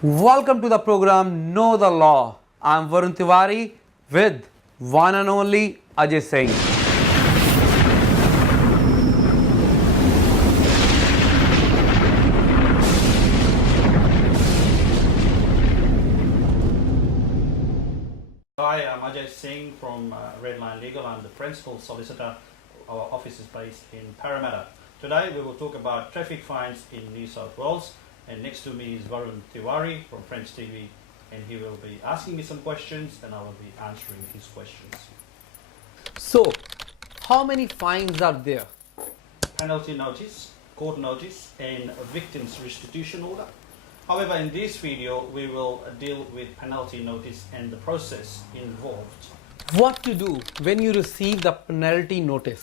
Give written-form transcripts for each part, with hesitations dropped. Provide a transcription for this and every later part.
Welcome to the program Know the Law. I'm Varun Tiwari with one and only Ajay Singh. Hi, I'm Ajay Singh from Redline Legal. I'm the principal solicitor. Our office is based in Parramatta. Today we will talk about traffic fines in New South Wales. And next to me is Varun Tiwari from French TV, and he will be asking me some questions and I will be answering his questions. So, how many fines are there? Penalty notice, court notice, and a victim's restitution order. However, in this video we will deal with penalty notice and the process involved. What to do when you receive the penalty notice?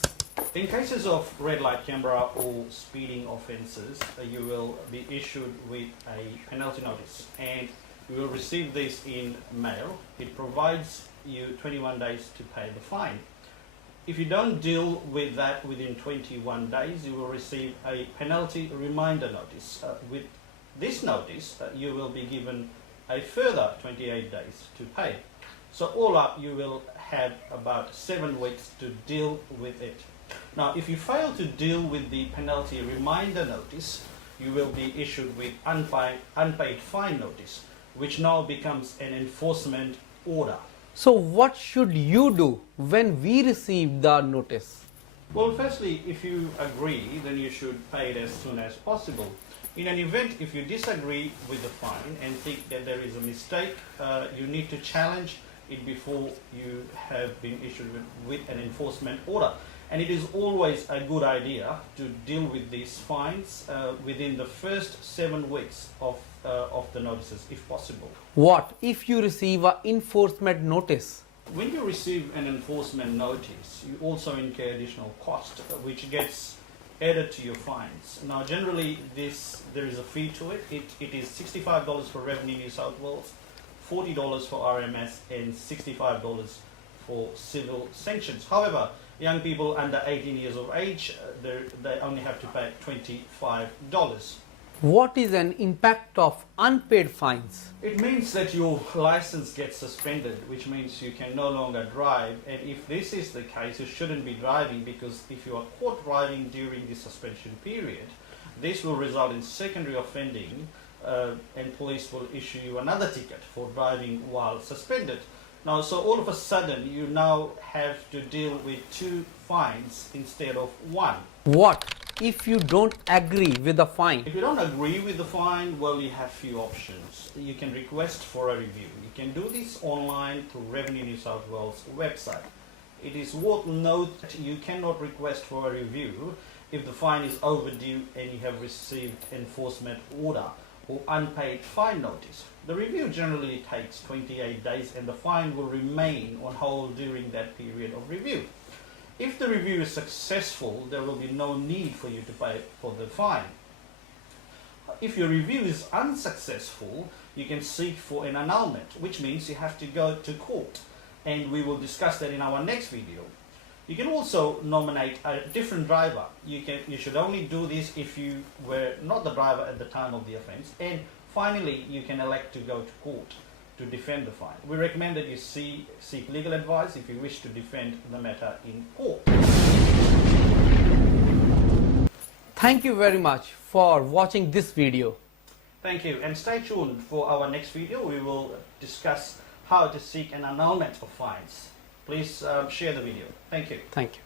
In cases of red light camera or speeding offences, you will be issued with a penalty notice and you will receive this in mail. It provides you 21 days to pay the fine. If you don't deal with that within 21 days, you will receive a penalty reminder notice. With this notice, you will be given a further 28 days to pay. So all up, you will have about 7 weeks to deal with it. Now, if you fail to deal with the penalty reminder notice, you will be issued with unpaid fine notice, which now becomes an enforcement order. So, what should you do when we receive the notice? Well, firstly, if you agree, then you should pay it as soon as possible. In an event, if you disagree with the fine and think that there is a mistake, you need to challenge it before you have been issued with an enforcement order. And it is always a good idea to deal with these fines within the first 7 weeks of the notices, if possible. What if you receive an enforcement notice? When you receive an enforcement notice, you also incur additional cost, which gets added to your fines. Now, generally, there is a fee to it. It is $65 for Revenue New South Wales, $40 for RMS, and $65 for civil sanctions. However, young people under 18 years of age, they only have to pay $25. What is an impact of unpaid fines? It means that your license gets suspended, which means you can no longer drive. And if this is the case, you shouldn't be driving, because if you are caught driving during the suspension period, this will result in secondary offending, and police will issue you another ticket for driving while suspended. Now, so all of a sudden, you now have to deal with 2 fines instead of 1. What if you don't agree with the fine? If you don't agree with the fine, well, you have few options. You can request for a review. You can do this online through Revenue New South Wales website. It is worth note that you cannot request for a review if the fine is overdue and you have received enforcement order or unpaid fine notice. The review generally takes 28 days and the fine will remain on hold during that period of review. If the review is successful, there will be no need for you to pay for the fine. If your review is unsuccessful, you can seek for an annulment, which means you have to go to court, and we will discuss that in our next video. You can also nominate a different driver. You should only do this if you were not the driver at the time of the offence. And finally, you can elect to go to court to defend the fine. We recommend that you seek legal advice if you wish to defend the matter in court. Thank you very much for watching this video. Thank you, and stay tuned for our next video. We will discuss how to seek an annulment of fines. Please share the video. Thank you. Thank you.